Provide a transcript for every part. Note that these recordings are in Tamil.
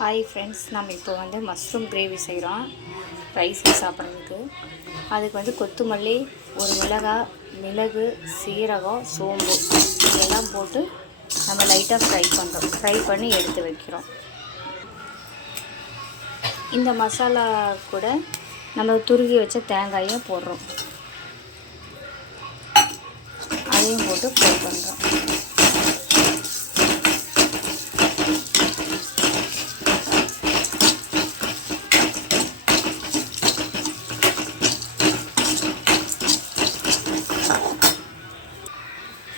ஹாய் ஃப்ரெண்ட்ஸ், நம்ம இப்போ வந்து மஷ்ரூம் கிரேவி செய்கிறோம் ரைஸ் சாப்பிட்றதுக்கு. அதுக்கு வந்து கொத்தமல்லி, ஒரு மிளகாய், மிளகு, சீரகம், சோம்பு இதெல்லாம் போட்டு நம்ம லைட்டாக ஃப்ரை பண்ணி எடுத்து வைக்கிறோம். இந்த மசாலா கூட நம்ம துருகி வச்ச தேங்காயும் போடுறோம், அதையும் போட்டு ஃப்ரை பண்ணுறோம்.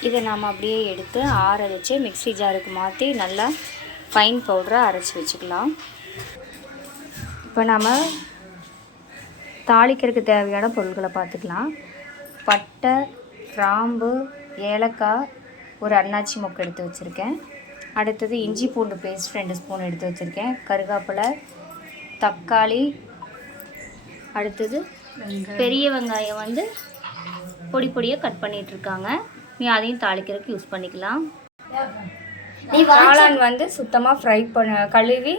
இதை நாம் அப்படியே எடுத்து ஆற வச்சு மிக்ஸி ஜாருக்கு மாற்றி நல்லா ஃபைன் பவுடராக அரைச்சி வச்சுக்கலாம். இப்போ நாம் தாளிக்கிறதுக்கு தேவையான பொருட்களை பார்த்துக்கலாம். பட்டை, கிராம்பு, ஏலக்காய், ஒரு அன்னாச்சி மொக்கு எடுத்து வச்சுருக்கேன். அடுத்தது இஞ்சி பூண்டு பேஸ்ட் 2 ஸ்பூன் எடுத்து வச்சுருக்கேன். கருவேப்பிலை, தக்காளி, அடுத்தது பெரிய வெங்காயம் வந்து பொடி பொடியாக கட் பண்ணிகிட்ருக்காங்க. நீ அதையும் தாளிக்கிறதுக்கு யூஸ் பண்ணிக்கலாம். காளான் வந்து சுத்தமாக கழுவி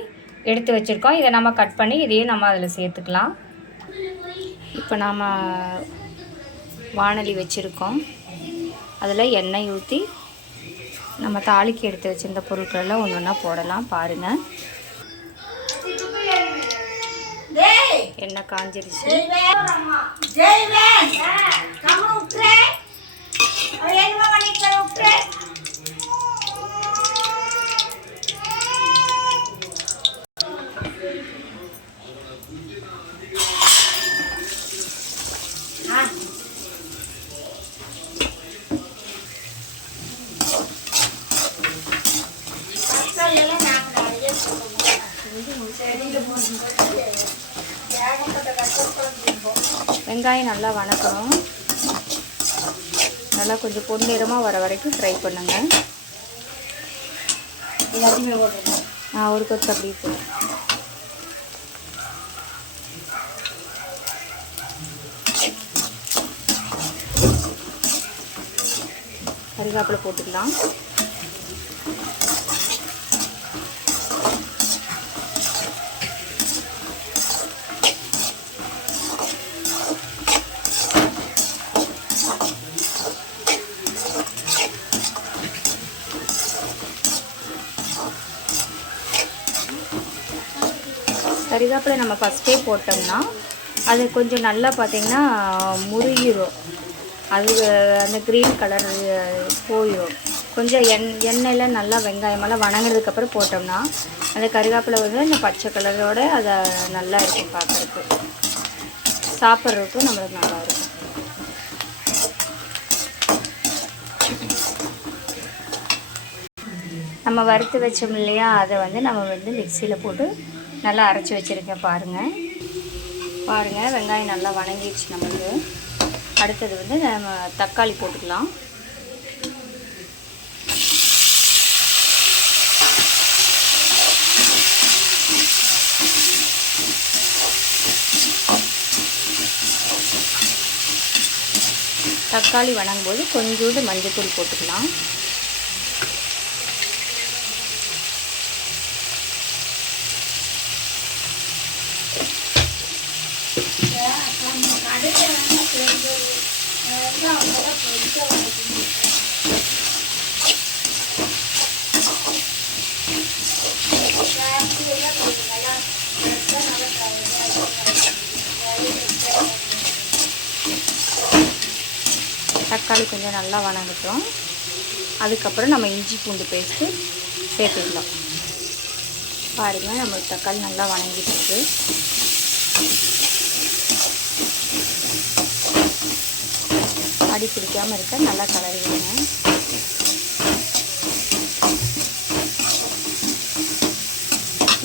எடுத்து வச்சுருக்கோம். இதை நம்ம கட் பண்ணி இதையும் நம்ம அதில் சேர்த்துக்கலாம். இப்போ நாம் வாணலி வச்சுருக்கோம். அதில் எண்ணெய் ஊற்றி நம்ம தாளிக்கு எடுத்து வச்சுருந்த பொருட்களெல்லாம் ஒன்று ஒன்றா போடலாம். பாருங்கள், எண்ணெய் காஞ்சிருச்சு. வெங்காயம் நல்லா வணக்கணும். நல்லா கொஞ்சம் பொன்னிறமாக வர வரைக்கும் ஃப்ரை பண்ணுங்க. எல்லாத்தையுமே போடுறேன். ஒரு கொத்து அப்படியே போடுறேன். கருவேப்பிலை போட்டுக்கலாம். கறிவேப்பிலை நம்ம ஃபஸ்ட்டே போட்டோம்னா அது கொஞ்சம் நல்லா பார்த்திங்கன்னா முருகிரும். அது அந்த க்ரீன் கலர் போயிடும். கொஞ்சம் எண்ணெயில் நல்லா வெங்காயமெல்லாம் வணங்கினதுக்கப்புறம் போட்டோம்னா அந்த கறிவேப்பிலை வந்து இந்த பச்சை கலரோடு அதை நல்லா இருக்கும். பார்க்குறதுக்கு சாப்பிட்றதுக்கும் நம்மளுக்கு நல்லாயிருக்கும். நம்ம வறுத்து வச்சோம் இல்லையா, அதை வந்து நம்ம வந்து மிக்சியில் போட்டு நல்லா அரைச்சி வச்சுருக்கேன். பாருங்கள், வெங்காயம் நல்லா வணங்கிடுச்சு நம்மளுக்கு. அடுத்தது வந்து நம்ம தக்காளி போட்டுக்கலாம். தக்காளி வணங்கும்போது கொஞ்சோண்டு மஞ்சள்தூள் போட்டுக்கலாம். தக்காளி கொஞ்சம் நல்லா வணங்கட்டும். அதுக்கப்புறம் நம்ம இஞ்சி பூண்டு பேஸ்ட்டு சேர்த்துக்கலாம். பாருங்கள், நம்ம தக்காளி நல்லா வணங்கிட்டு இருக்கு. அடி பிடிக்காமல் இருக்க நல்லா கலரி விடுங்க.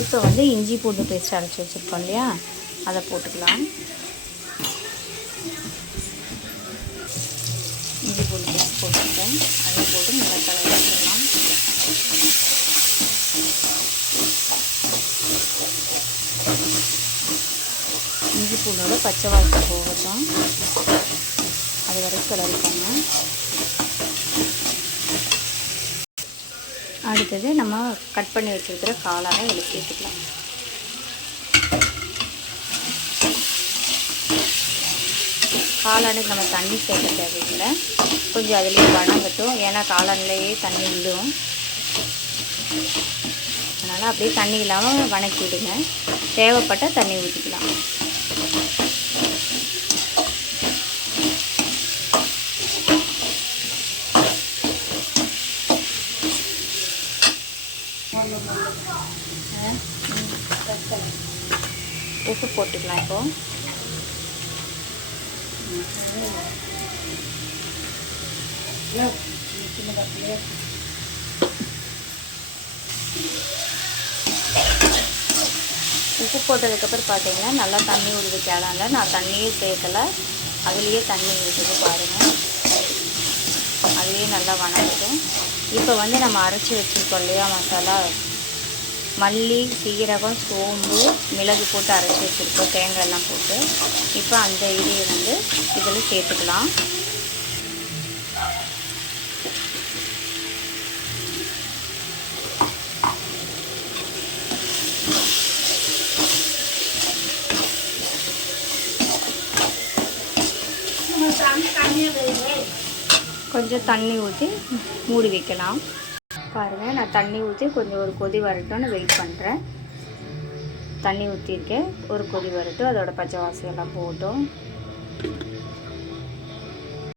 இப்போ வந்து இஞ்சி பூண்டு பேஸ்ட் அரைச்சி வச்சுருக்கோம் இல்லையா, அதை போட்டுக்கலாம். இஞ்சி பூண்டு பேஸ்ட் போட்டுருக்கேன். அதை போட்டு நல்லா கலரி வச்சிடலாம். இஞ்சி பூண்டோட பச்சை வாசனை போகட்டும், அது வரைக்கும் கிளறிக்கோங்க. அடுத்தது நம்ம கட் பண்ணி வச்சுருக்கிற காளானை இதில் சேர்த்துக்கலாம். காளானுக்கு நம்ம தண்ணி சேர்க்க தேவையில்லை, கொஞ்சம் அதுலேயே வணங்கட்டும். ஏன்னா காளான்லேயே தண்ணி விடும், அதனால் அப்படியே தண்ணி இல்லாமல் வணக்கி விடுங்க. தேவைப்பட்டால் தண்ணி ஊற்றிக்கலாம். உப்பு போட்டுக்கலாம். இப்போது உப்பு போட்டதுக்கப்புறம் பார்த்தீங்கன்னா நல்லா தண்ணி விடுது கேளான்ல. நான் தண்ணியே சேர்க்கலை, அதுலேயே தண்ணி இருக்குது பாருங்கள். அதுலேயே நல்லா வணங்கட்டும். இப்போ வந்து நம்ம அரைச்சி வச்சுருக்கோம் இல்லையா மசாலா, மல்லி, சீரகம், சோம்பு, மிளகு போட்டு அரைச்சி வச்சுருக்கோம், தேங்காயெல்லாம் போட்டு. இப்போ அந்த இதையை வந்து இதில் சேர்த்துக்கலாம். கொஞ்சம் தண்ணி ஊற்றி மூடி வைக்கலாம். பாருங்கள், நான் தண்ணி ஊற்றி கொஞ்சம் ஒரு கொதி வரட்டும்னு வெயிட் பண்ணுறேன். தண்ணி ஊற்றிருக்கேன், ஒரு கொதி வரட்டும், அதோட பச்சை வாசனையெல்லாம் போகட்டும்.